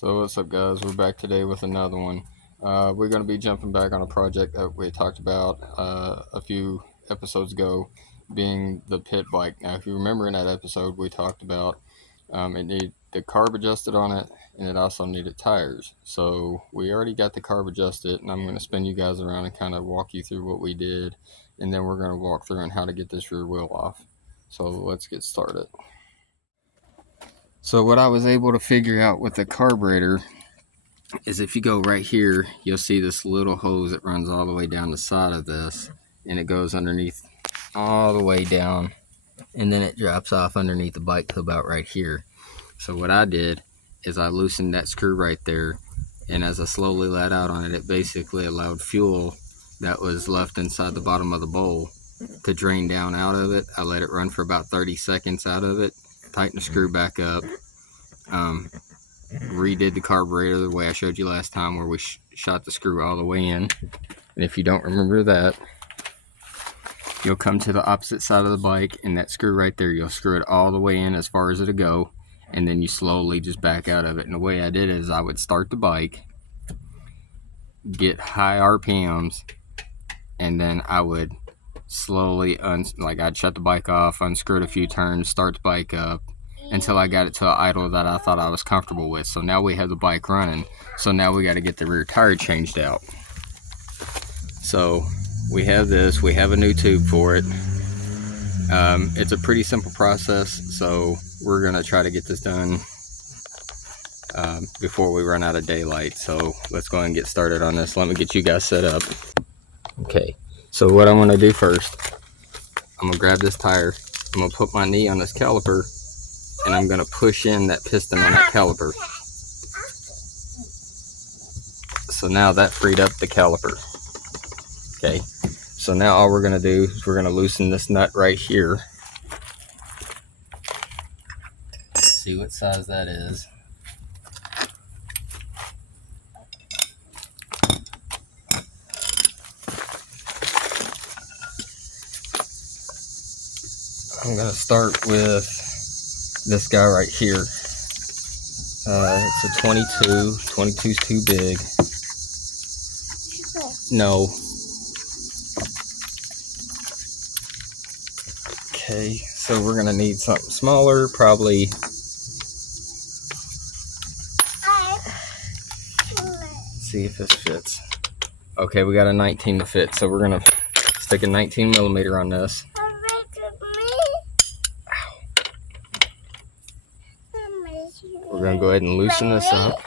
So what's up, guys? We're back today with another one. We're going to be jumping back on a project that we talked about a few episodes ago, being the pit bike. Now, if you remember in that episode, we talked about it needed the carb adjusted on it, and it also needed tires. So we already got the carb adjusted, and I'm going to spin you guys around and kind of walk you through what we did, and then we're going to walk through on how to get this rear wheel off. So let's get started. So what I was able to figure out with the carburetor is if you go right here, you'll see this little hose that runs all the way down the side of this, and it goes underneath all the way down, and then it drops off underneath the bike to about right here. So what I did is I loosened that screw right there, and as I slowly let out on it, it basically allowed fuel that was left inside the bottom of the bowl to drain down out of it. I let it run for about 30 seconds out of it, tighten the screw back up, redid the carburetor the way I showed you last time, where we shot the screw all the way in. And if you don't remember that, you'll come to the opposite side of the bike, and that screw right there, you'll screw it all the way in as far as it'll go, and then you slowly just back out of it. And the way I did it is I would start the bike, get high RPMs, and then I would slowly I'd shut the bike off, unscrew it a few turns, start the bike up until I got it to an idle that I thought I was comfortable with. So now we have the bike running, so now we got to get the rear tire changed out. So we have this, we have a new tube for it. It's a pretty simple process, so we're gonna try to get this done before we run out of daylight. So let's go ahead and get started on this. Let me get you guys set up. Okay, so what I'm gonna do first, I'm gonna grab this tire, I'm gonna put my knee on this caliper, and I'm gonna push in that piston on that caliper. So now that freed up the caliper. Okay, so now all we're gonna do is we're gonna loosen this nut right here. Let's see what size that is. I'm gonna start with this guy right here. It's a 22. 22's too big. No. Okay, so we're gonna need something smaller, probably. See if this fits. Okay, we got a 19 to fit, so we're gonna stick a 19 millimeter on this. We're gonna go ahead and loosen this up.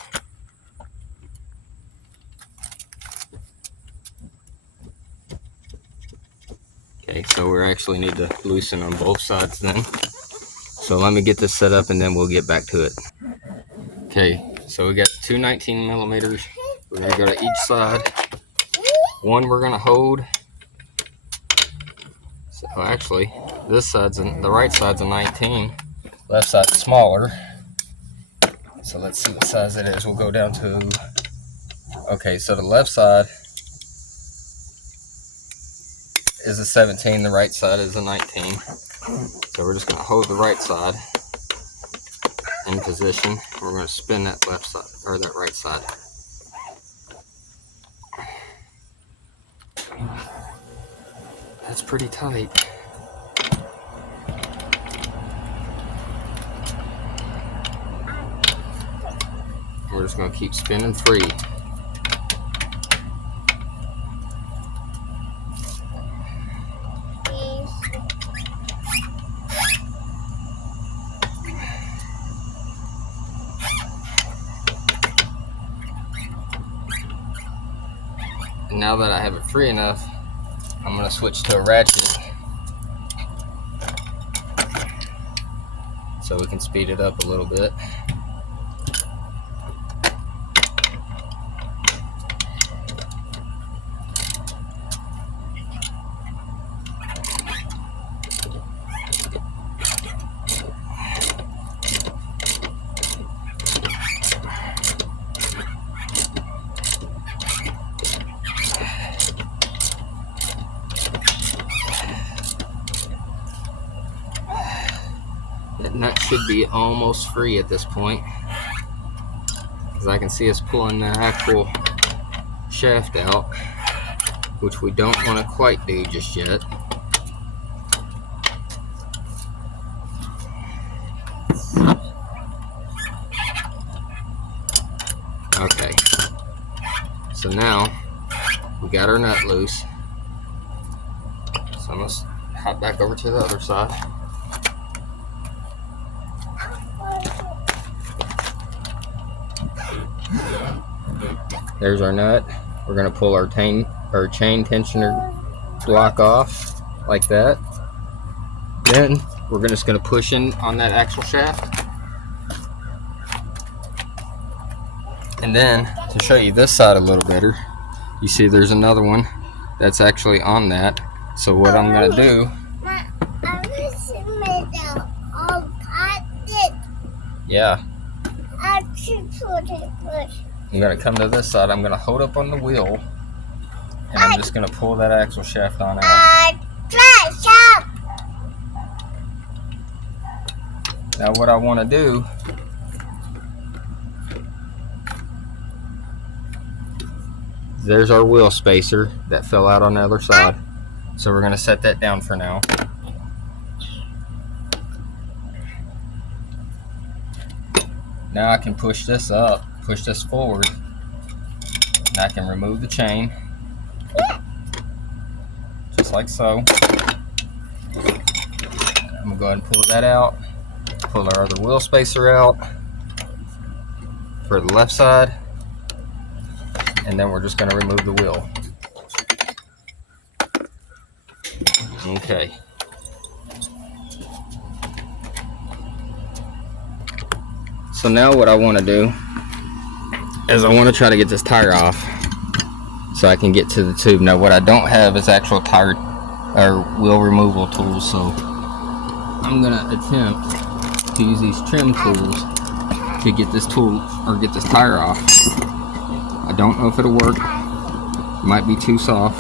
Okay, so we actually need to loosen on both sides then. So let me get this set up and then we'll get back to it. Okay, so we got two 19 millimeters. We're gonna go to each side. One we're gonna hold. So actually, this side's the right side's a 19. Left side's smaller. So let's see what size it is. We'll go down to, okay, so the left side is a 17, the right side is a 19. So we're just gonna hold the right side in position. We're gonna spin that left side, or that right side. That's pretty tight. We're just gonna keep spinning free. And now that I have it free enough, I'm gonna switch to a ratchet so we can speed it up a little bit. That nut should be almost free at this point. because I can see us pulling the actual shaft out, which we don't want to quite do just yet. Okay, so now we got our nut loose, so I'm going to hop back over to the other side. There's our nut. We're going to pull our chain tensioner block off like that. Then we're just going to push in on that axle shaft. And then to show you this side a little better, you see there's another one that's actually on that. So what I'm going to do, yeah, I'm going to come to this side. I'm going to hold up on the wheel, and I'm just going to pull that axle shaft on out. Now what I want to do, there's our wheel spacer that fell out on the other side. So we're going to set that down for now. Now I can push this up, push this forward, and I can remove the chain, just like so. I'm going to go ahead and pull that out, pull our other wheel spacer out for the left side, and then we're just going to remove the wheel. Okay. So now what I want to do is I want to try to get this tire off so I can get to the tube. Now what I don't have is actual tire or wheel removal tools, so I'm going to attempt to use these trim tools to get this tool or get this tire off. I don't know if it'll work. It might be too soft.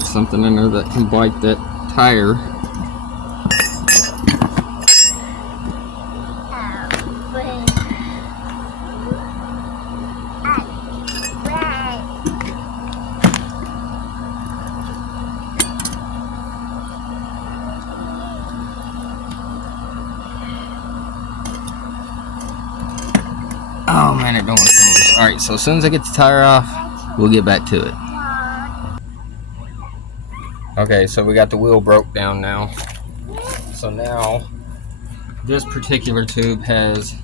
Something in there that can bite that tire. Oh man, it don't want to come loose. Alright, so as soon as I get the tire off, we'll get back to it. Okay, so we got the wheel broke down now. So now, this particular tube has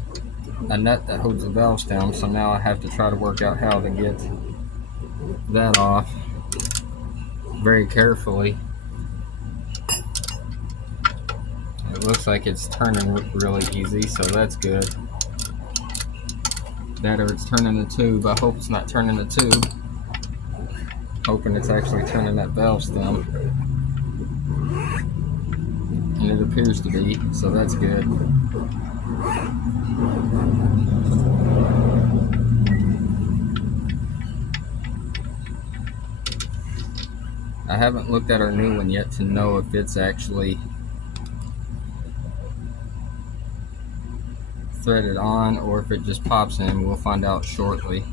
a nut that holds the valves down, so now I have to try to work out how to get that off very carefully. It looks like it's turning really easy, so that's good. That or it's turning the tube. I hope it's not turning the tube. Hoping it's actually turning that valve stem, and it appears to be, so that's good. I haven't looked at our new one yet to know if it's actually threaded on or if it just pops in. We'll find out shortly.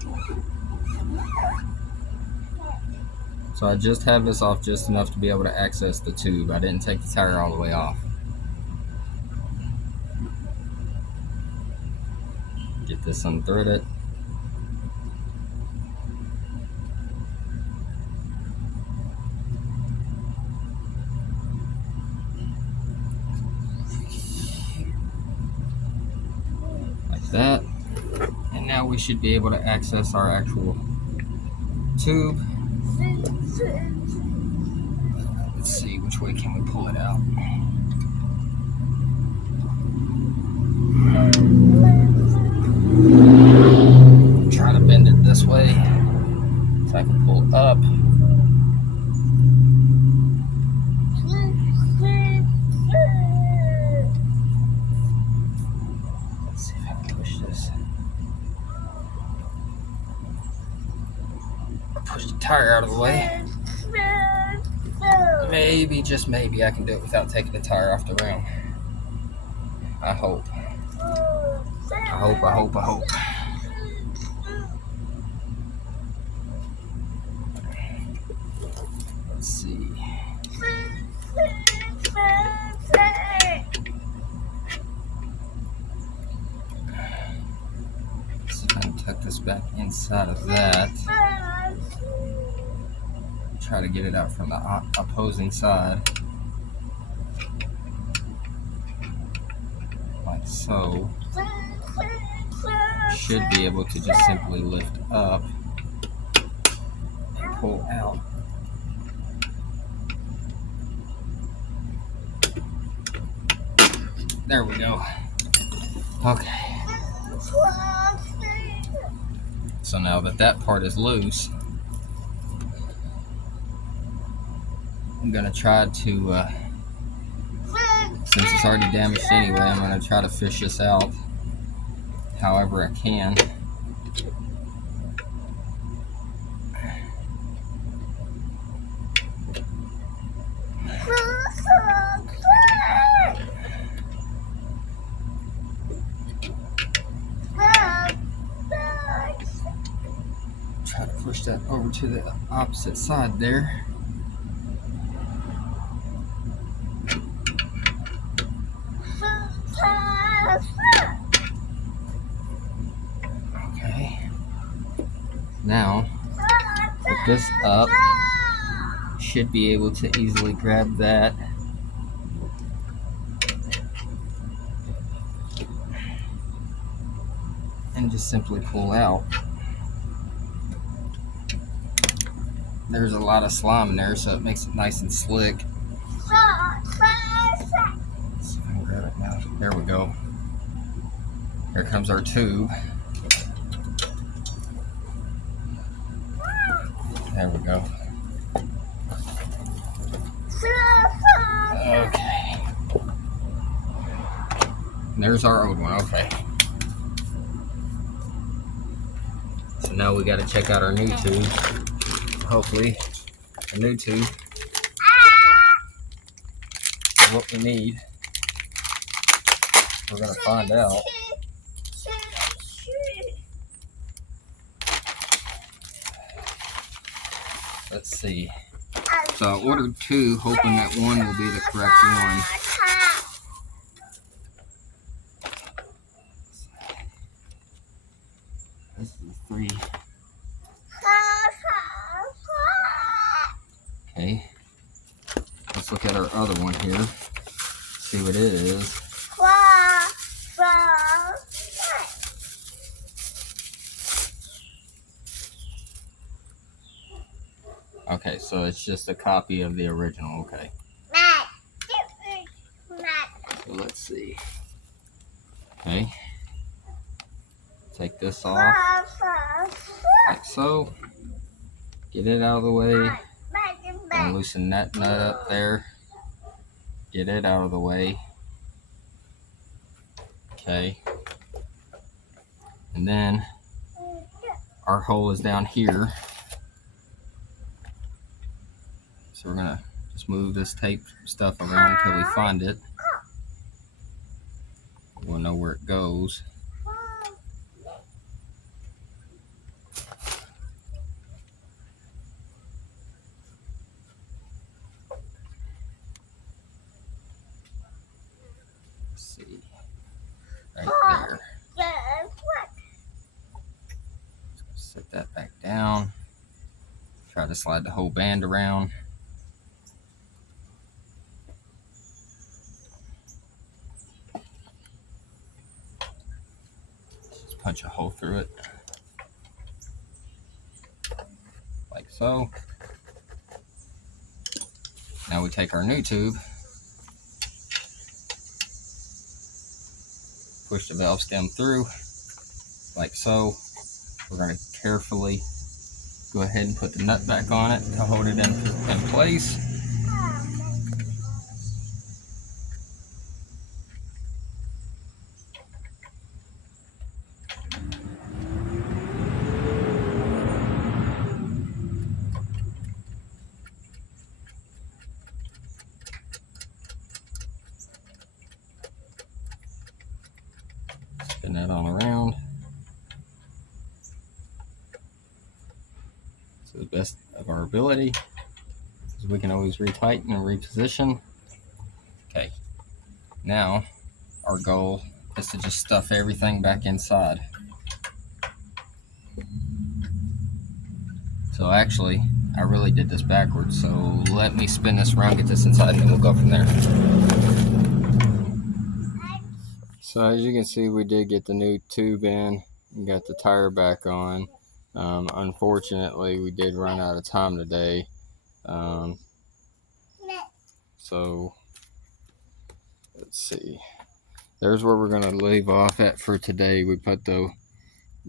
So I just have this off just enough to be able to access the tube. I didn't take the tire all the way off. Get this unthreaded. Like that. And now we should be able to access our actual tube. Let's see, which way can we pull it out? Try to bend it this way so I can pull up. Let's see if I can push this. push the tire out of the way. Maybe, just maybe, I can do it without taking the tire off the rim. I hope. I hope. Let's see. See if I can tuck this back inside of that. Try to get it out from the opposing side. Like so. Should be able to just simply lift up and pull out. There we go. Okay. So now that part is loose, I'm gonna try to, since it's already damaged anyway, I'm gonna try to fish this out however I can. Try to push that over to the opposite side there. Okay. Now, put this up. Should be able to easily grab that. And just simply pull out. There's a lot of slime in there, so it makes it nice and slick. See if I can grab it now. There we go. Here comes our tube. There we go. Okay. And there's our old one. Okay. So now we got to check out our new tube. Hopefully, a new tube is what we need. We're gonna find out. Let's see. So I ordered two, hoping that one will be the correct one. This is 3. Okay, let's look at our other one here, see what it is. Okay, so it's just a copy of the original, okay. So let's see. Okay, take this off, like so. Get it out of the way. And loosen that nut up there. Get it out of the way. Okay. And then our hole is down here. So we're gonna just move this tape stuff around until we find it. We'll know where it goes. Right there. Set that back down. Try to slide the whole band around. Just punch a hole through it. Like so. Now we take our new tube. Push the valve stem through, like so. We're going to carefully go ahead and put the nut back on it to hold it in place. that on around to the best of our ability, because we can always retighten and reposition. Okay, now our goal is to just stuff everything back inside. So actually, I really did this backwards, so let me spin this around, get this inside, and then we'll go from there. So as you can see, we did get the new tube in and got the tire back on. Unfortunately, we did run out of time today. So let's see. There's where we're going to leave off at for today. We put the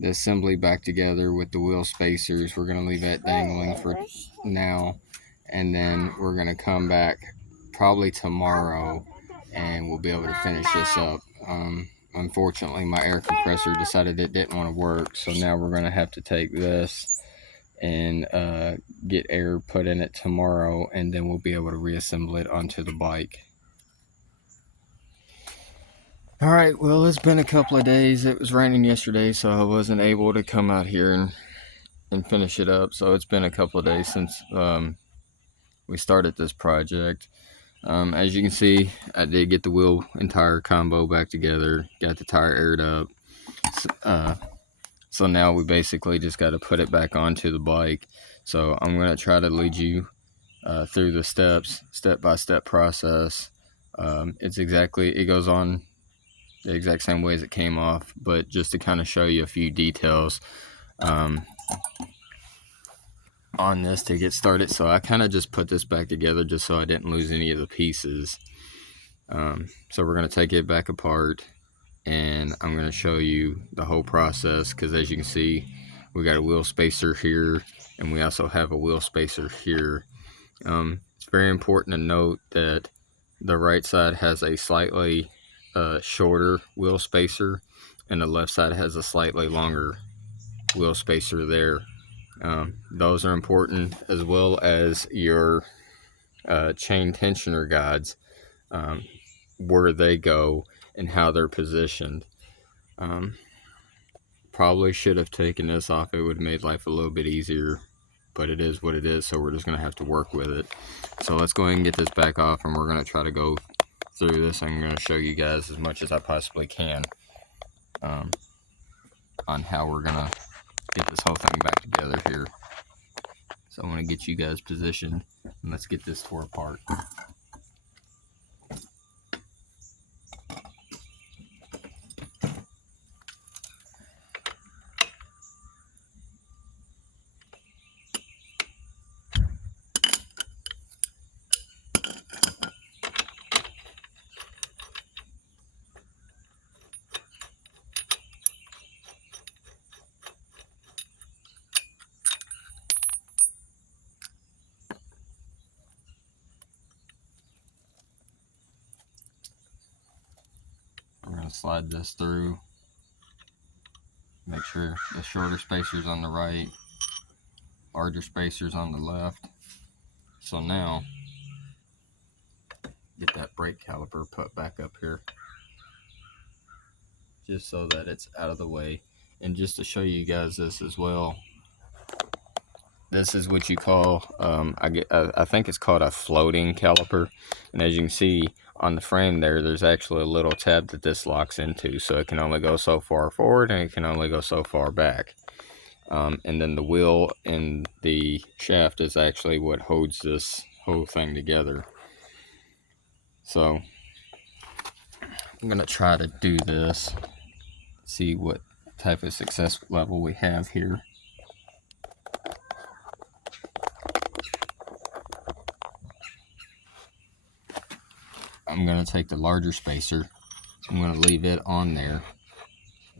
assembly back together with the wheel spacers. We're going to leave that dangling for now, and then we're going to come back probably tomorrow and we'll be able to finish this up. Unfortunately, my air compressor decided it didn't want to work, so now we're going to have to take this and get air put in it tomorrow, and then we'll be able to reassemble it onto the bike. Alright, well, it's been a couple of days. It was raining yesterday, so I wasn't able to come out here and finish it up. So it's been a couple of days since we started this project. As you can see, I did get the wheel and tire combo back together, got the tire aired up. So now we basically just got to put it back onto the bike. So I'm going to try to lead you through the step-by-step process. It goes on the exact same way as it came off, but just to kind of show you a few details on this to get started. So I kind of just put this back together just so I didn't lose any of the pieces. So we're going to take it back apart, and I'm going to show you the whole process, because as you can see, we got a wheel spacer here, and we also have a wheel spacer here. It's very important to note that the right side has a slightly shorter wheel spacer, and the left side has a slightly longer wheel spacer there. Those are important, as well as your chain tensioner guides, where they go and how they're positioned. Probably should have taken this off. It would have made life a little bit easier, but it is what it is, so we're just going to have to work with it. So let's go ahead and get this back off, and we're going to try to go through this. I'm going to show you guys as much as I possibly can on how we're going to get this whole thing back together here. So I want to get you guys positioned, and let's get this tore apart. We're going to slide this through, make sure the shorter spacer's on the right, larger spacer's on the left. So now, get that brake caliper put back up here, just so that it's out of the way. And just to show you guys this as well, this is what you call, I think it's called a floating caliper. And as you can see on the frame there's actually a little tab that this locks into, so it can only go so far forward and it can only go so far back. And then the wheel and the shaft is actually what holds this whole thing together. So I'm going to try to do this, see what type of success level we have here. I'm going to take the larger spacer, I'm going to leave it on there.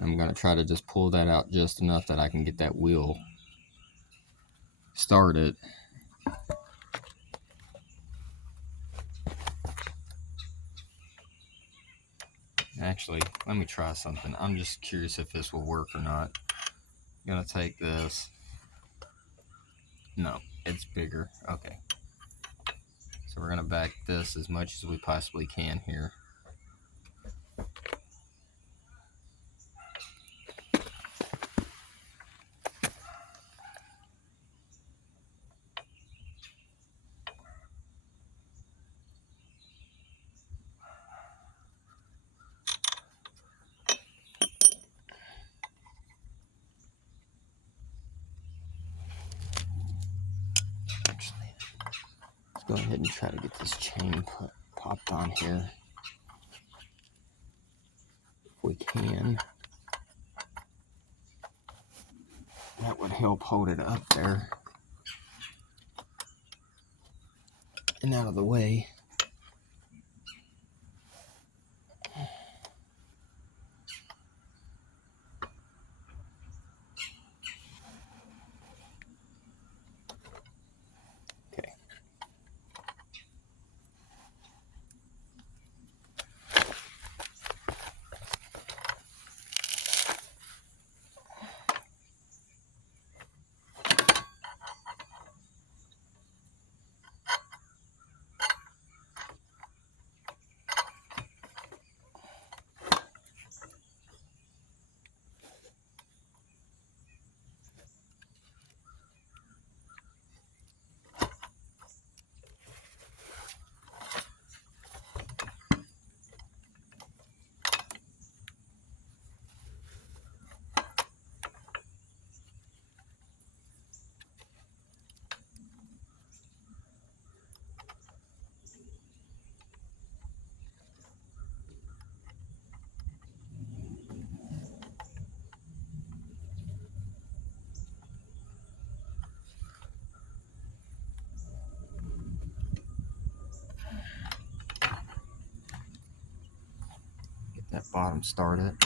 I'm going to try to just pull that out just enough that I can get that wheel started. Actually, let me try something. I'm just curious if this will work or not. I'm going to take this. No, it's bigger. Okay. So we're going to back this as much as we possibly can here. go ahead and try to get this chain popped on here if we can. That would help hold it up there and out of the way. Okay. Get that bottom started.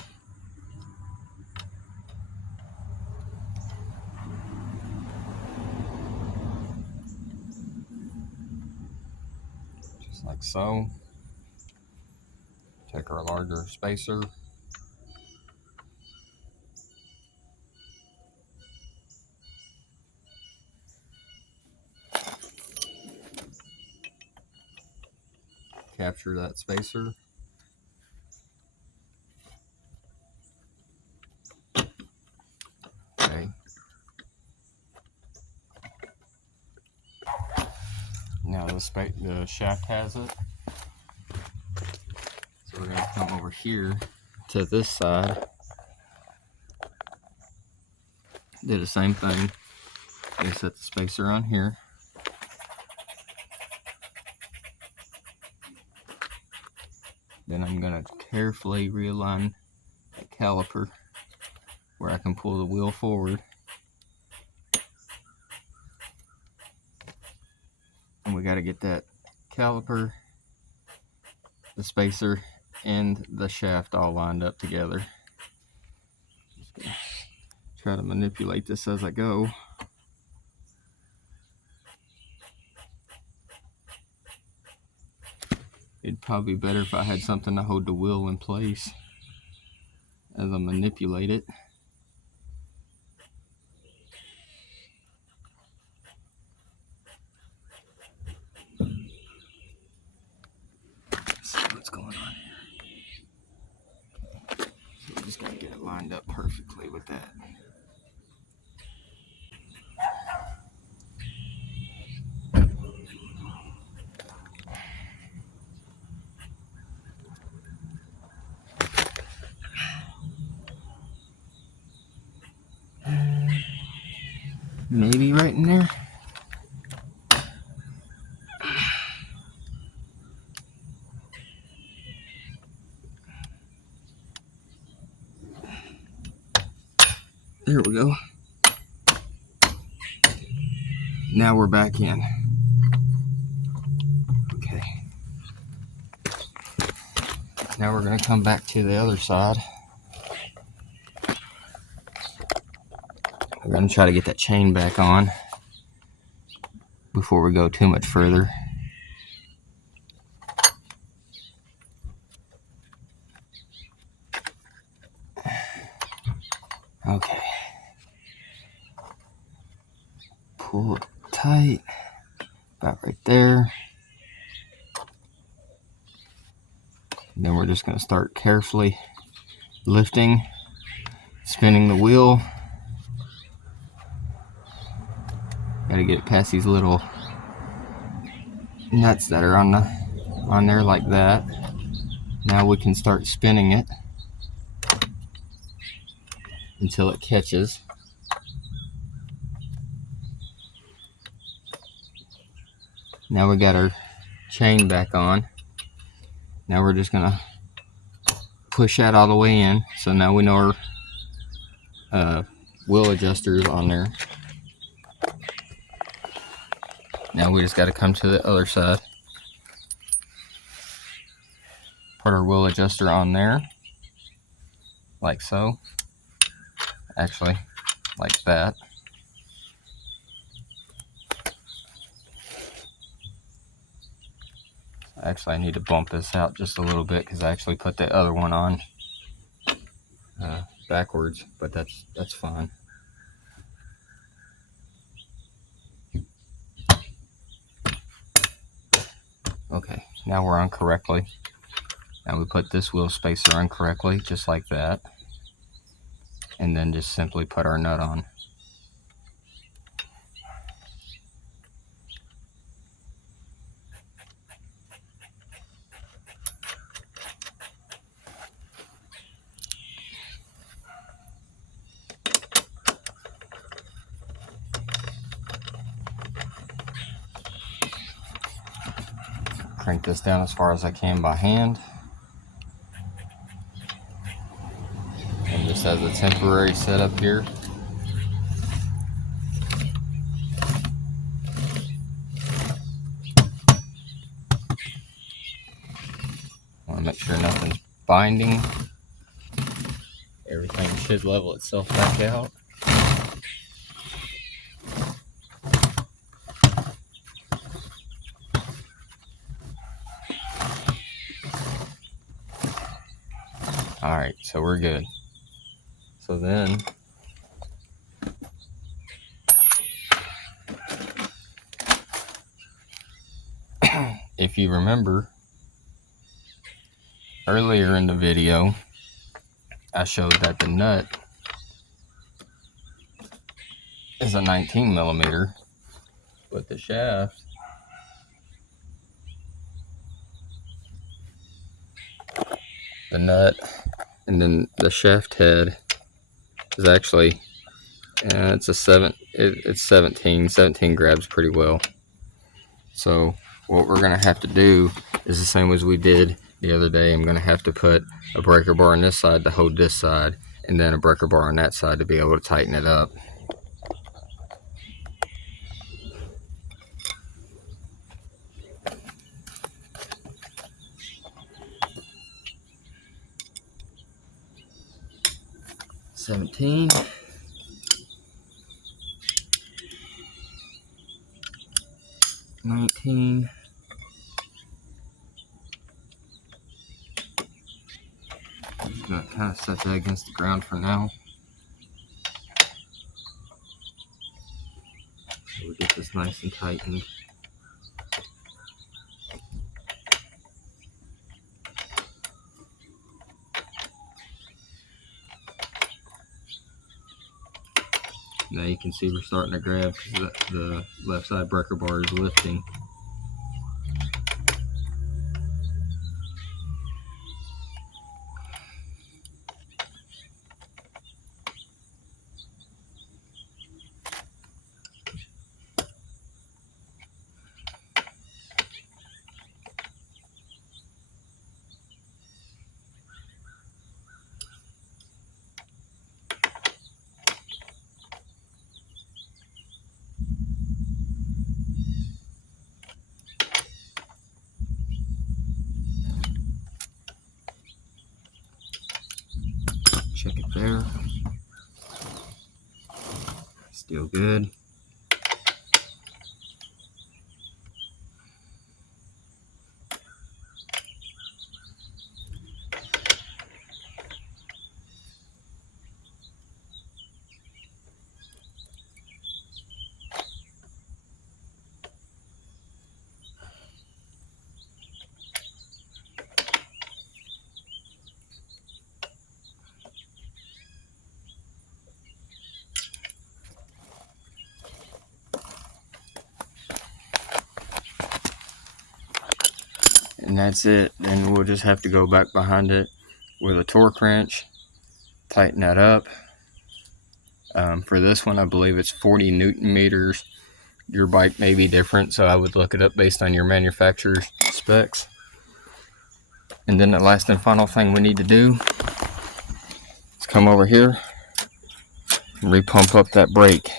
Just like so. Take our larger spacer. Capture that spacer. Okay. Now the shaft has it. So we're going to come over here to this side. Do the same thing. You set the spacer on here. Then I'm going to carefully realign the caliper where I can pull the wheel forward. And we got to get that caliper, the spacer, and the shaft all lined up together. Just gonna try to manipulate this as I go. It'd probably be better if I had something to hold the wheel in place as I manipulate it. Let's see what's going on here. So we just gotta get it lined up perfectly with that. Maybe right in there. There we go. Now we're back in. Okay. Now we're going to come back to the other side. We're going to try to get that chain back on before we go too much further. Okay. Pull it tight, about right there. And then we're just going to start carefully lifting, spinning the wheel. Got to get it past these little nuts that are on there like that. Now we can start spinning it until it catches. Now we got our chain back on. Now we're just gonna push that all the way in. So now we know our wheel adjuster is on there. Now we just got to come to the other side. Put our wheel adjuster on there, like so. Actually, like that. Actually, I need to bump this out just a little bit because I actually put the other one on backwards, but that's fine. Okay, now we're on correctly. Now we put this wheel spacer on correctly, just like that, and then just simply put our nut on. Crank this down as far as I can by hand. And just as a temporary setup here. I want to make sure nothing's binding. Everything should level itself back out. Alright, so we're good. So then, if you remember, earlier in the video, I showed that the nut is a 19 millimeter, but the shaft the nut and then the shaft head is actually it's 17 grabs pretty well. So what we're gonna have to do is the same as we did the other day. I'm gonna have to put a breaker bar on this side to hold this side, and then a breaker bar on that side to be able to tighten it up. $17. 19. I'm just gonna kind of set that against the ground for now. So we get this nice and tightened. Now you can see we're starting to grab because the left side breaker bar is lifting. Check it there. Still good. And that's it. Then we'll just have to go back behind it with a torque wrench, tighten that up. For this one, I believe it's 40 Newton meters, your bike may be different, so I would look it up based on your manufacturer's specs. And then the last and final thing we need to do is come over here and repump up that brake.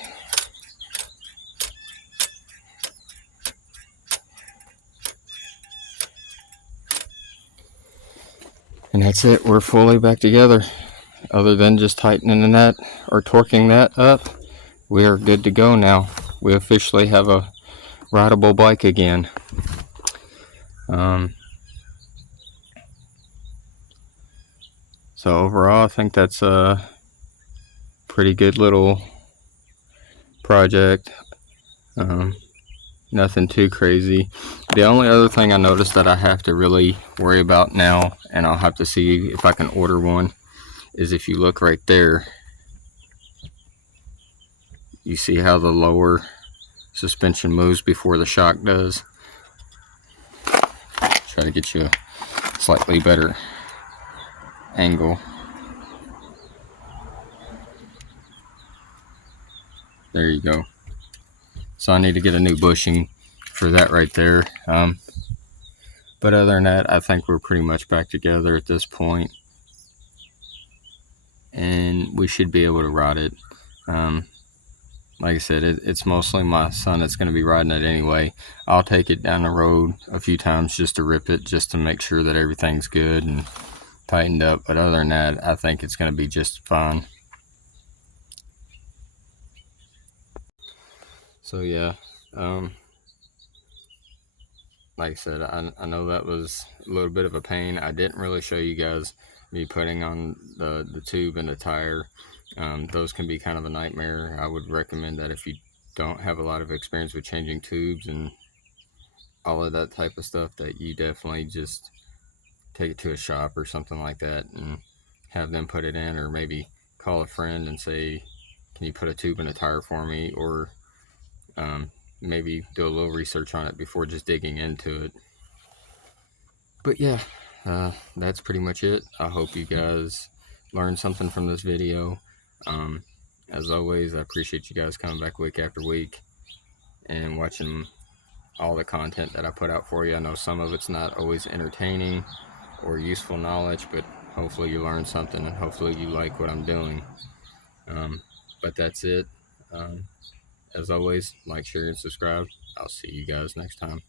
And that's it, we're fully back together. Other than just tightening that or torquing that up, we are good to go now. We officially have a rideable bike again. So overall, I think that's a pretty good little project. Nothing too crazy. The only other thing I noticed that I have to really worry about now, and I'll have to see if I can order one, is if you look right there, you see how the lower suspension moves before the shock does. Try to get you a slightly better angle. There you go. So I need to get a new bushing for that right there. But other than that, I think we're pretty much back together at this point, and we should be able to ride it. Like I said, it's mostly my son that's going to be riding it anyway. I'll take it down the road a few times just to rip it, just to make sure that everything's good and tightened up. But other than that, I think it's going to be just fine. So yeah, like I said, I know that was a little bit of a pain. I didn't really show you guys me putting on the tube and the tire. Those can be kind of a nightmare. I would recommend that if you don't have a lot of experience with changing tubes and all of that type of stuff, that you definitely just take it to a shop or something like that and have them put it in, or maybe call a friend and say, can you put a tube in a tire for me, or maybe do a little research on it before just digging into it. But yeah, that's pretty much it. I hope you guys learned something from this video. As always, I appreciate you guys coming back week after week and watching all the content that I put out for you. I know some of it's not always entertaining or useful knowledge, but hopefully you learned something and hopefully you like what I'm doing. But that's it. As always, like, share, and subscribe. I'll see you guys next time.